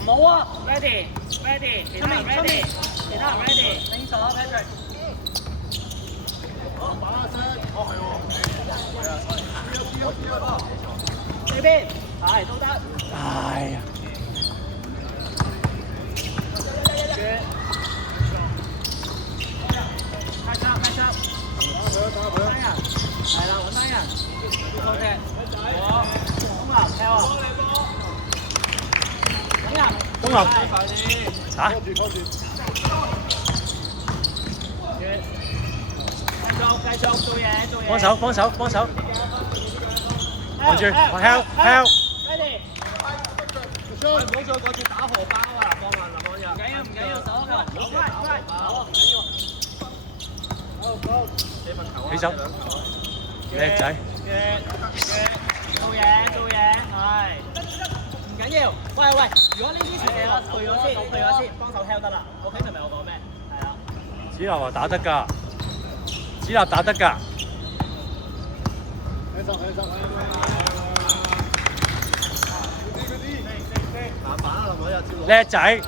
唔好啊 ！Ready，其他人 ready， 其他人 ready， 清楚 Patrick。好，把下聲。哦，係喎。呢邊係都得。哎呀！開槍！係啦，揾低人。好嘅。東南踢喎。東南。打。繼續做嘢。幫手。望住，我 help。Ready。唔好再掛住打荷包啊！放慢啦，放人。唔緊要，手㗎。快，唔緊要。起手。叻仔。做嘢，係。唔緊要。喂，如果呢啲嘢啦，退咗先，幫手 help 得啦。OK，明唔明我講咩？係啊。子立話打得㗎，子立打得㗎。叻仔。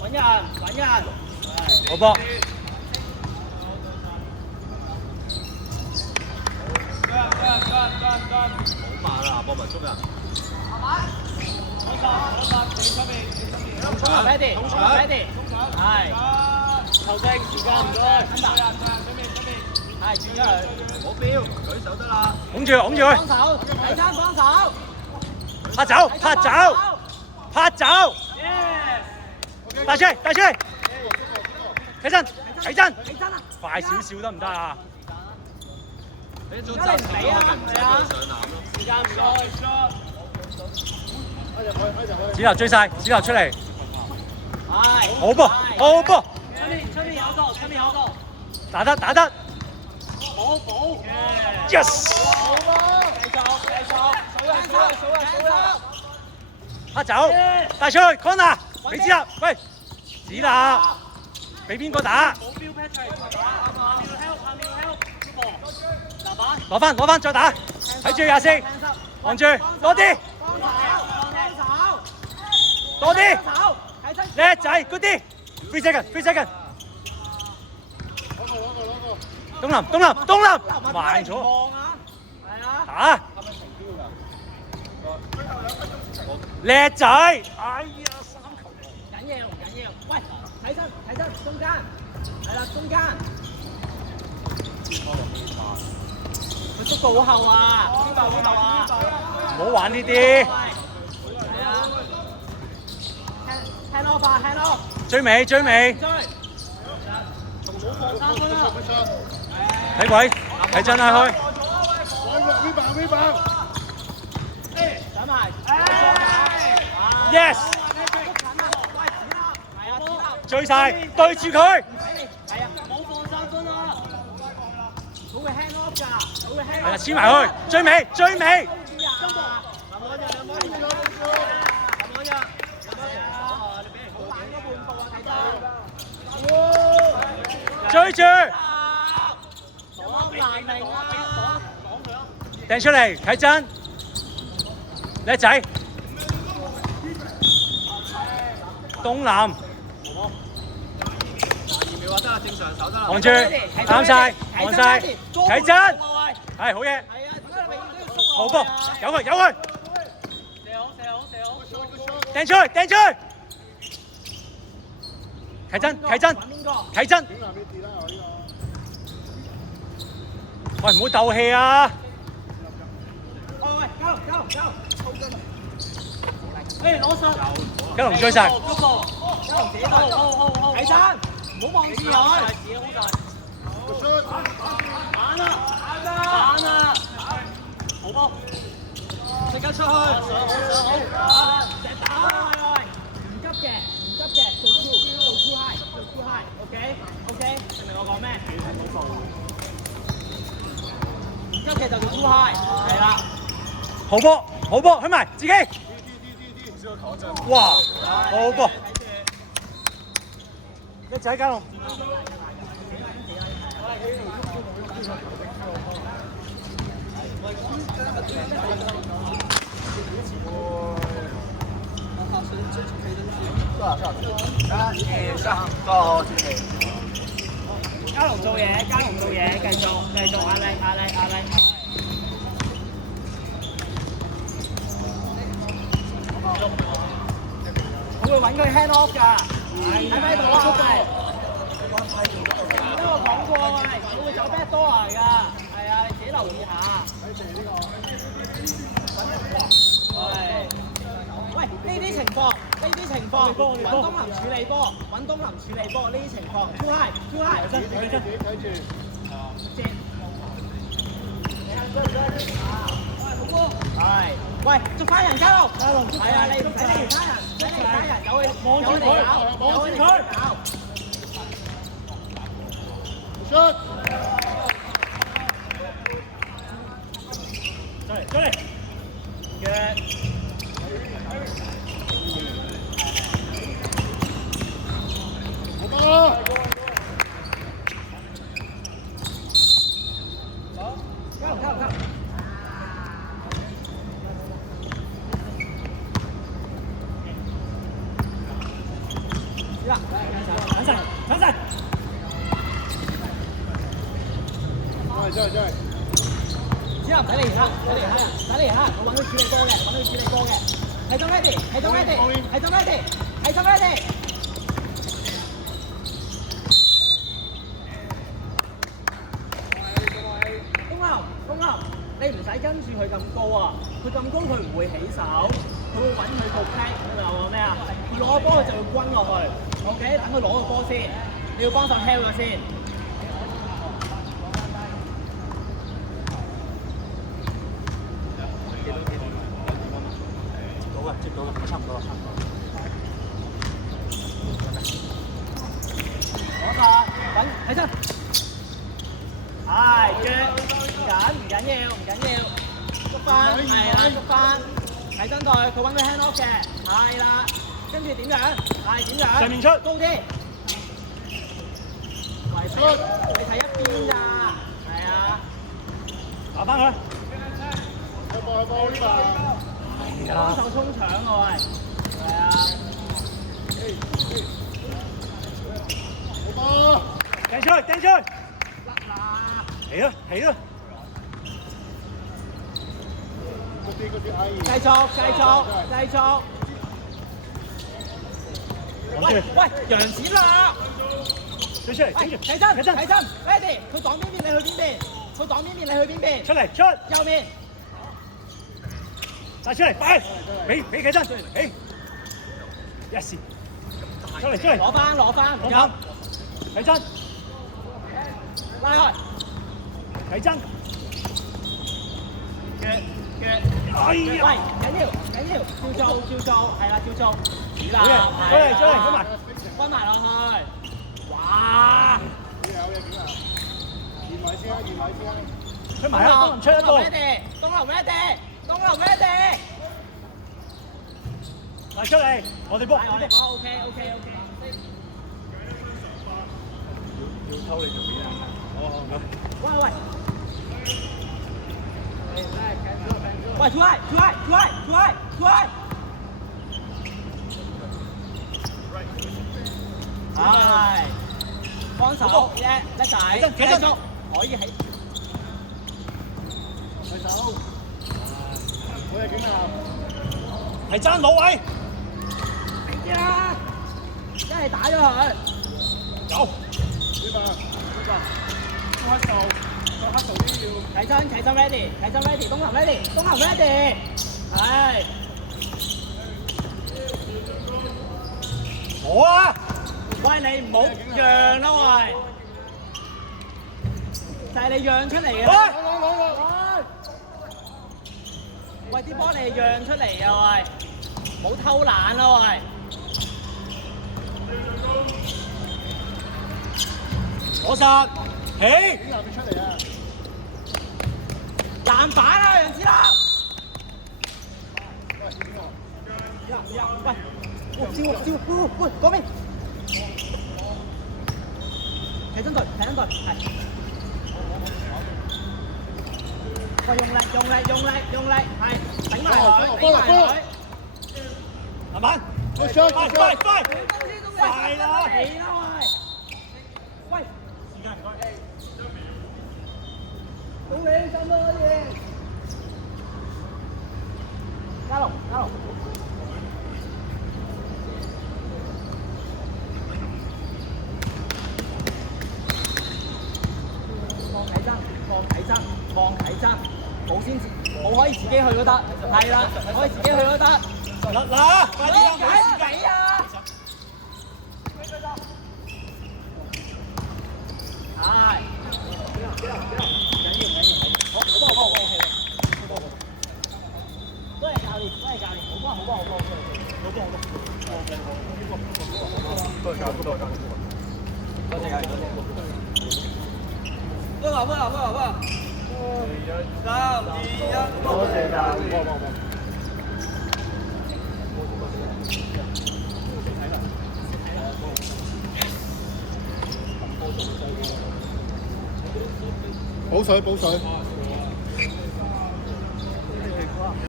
揾人。好波。好慢啊，博文捉人。Ready， 係。頭聲時間唔該。係轉咗佢。冇標，舉手得啦。拱住佢。幫手，睇真幫手。拍走。大出嚟。起身。快少少得唔得啊？你做陣時係咪唔使上籃咯？時間唔該。子立追晒，子立出嚟。係。好波。出面有度。打得。補。Yes。好波，繼續。數人。拍走，帶出去 corner， 俾子立，喂，子立，俾邊個打？冇標 Patrick， 攞翻，再打，睇住24，望住，多啲，叻仔 ，good 啲 ，3 second，東南，慢咗，打，叻仔，哎呀，緊要，喂，睇真，中間，係啦，中間。佢速度好後啊！唔好玩呢啲。係啊 ，hand off 啊 ，hand off。追尾。唔好放三分啦。睇位，睇真下去。打埋。Yes。追晒，對住佢。係啊，冇放三分啊！佢會 hand off 㗎，係啊，黐埋去，追尾。追住。掟出嚟，睇真。叻仔。東南。望住，啱晒，望晒，睇真，係好嘢，好波，有佢，掟出去，睇真，喂，唔好鬥氣啊！攞實，九龍追晒，好，睇真。唔好望住佢，反啊！好波，即刻出去，好，唔急嘅，做 too high，OK， 明唔明我講咩？唔急嘅就做 too high，係啦。好波，去埋自己，哇，好波！叻仔嘉龍，嘉龍做嘢，嘉龍做嘢，繼續壓力。我會揾佢 hand off 㗎，喺咪度啊？因為我講過喂，佢會走 back door 嚟㗎，係啊，你自己留意下。喂，呢啲情況，揾東林處理波，呢啲情況 ，too high，係，喂，捉翻人嘉龍，係啊，你唔使理其他人，有佢哋搞。出嚟，嘅。等陣。之後睇你而家，我揾佢處理波嘅，係中 ready，東立，你唔使跟住佢咁高啊，佢咁高佢唔會起手，佢會揾佢個 pack，你明我咩啊？佢攞個波佢就要轟落去 ，OK， 等佢攞個波先，你要幫手 held 佢先。接到啦，差唔多。攞法，起身。係，唔緊要，捉翻，係啦，捉翻，起身隊，佢揾佢 hand off 嘅，係啦，跟住點樣？上面出，高啲。你睇一邊咋？係啊。打翻佢。有冇呢個？幫手衝搶啊喂，係啊！好波，掟出去，起啦！繼續！喂，楊子啦！推出嚟，整住，起身 ，ready， 佢擋邊邊，你去邊邊？出嚟，右面。帶出嚟，快！俾起身，起 ，yes， 出嚟，攞翻，起身，拉開，起身，腳，哎呀，喂，緊要，照做，係啦，照做，出嚟，分埋落去，哇！有嘢點啊？驗位先，出埋啊，都唔出得到，東流 ready，嚟出嚟，我哋波，OK，要偷你條片啊！喂，too high，係，幫手，一仔，繼續，可以起，去手，好嘢景啊！係爭攞位，一係打咗佢，走，呢個，黑道啲要，起身 ready，東南 ready，係，好啊！喂你唔好讓啦喂，就係你讓出嚟嘅，喂啲波你係讓出嚟嘅喂，冇偷懶啦喂。攞實，起，邊後邊出嚟啊！籃板啊，楊子樂！喂，照，嗰邊，睇真隊，係。喂，用力，係，頂埋佢，慢慢。快快快！快啦！嚟啦喂！喂，時間唔該。到你咁多嘢，加龍加龍。望體爭，望體爭，望體爭，冇先至，冇可以自己去都得，係啦，可以自己去都得。嗱，快啲啦，冇時間。係。都係教練，都係教練，好波好波好波好波。多謝教練，多謝教練。多謝教練，多謝。不好不好不好不好。3、2、1，多謝教練。補水補水。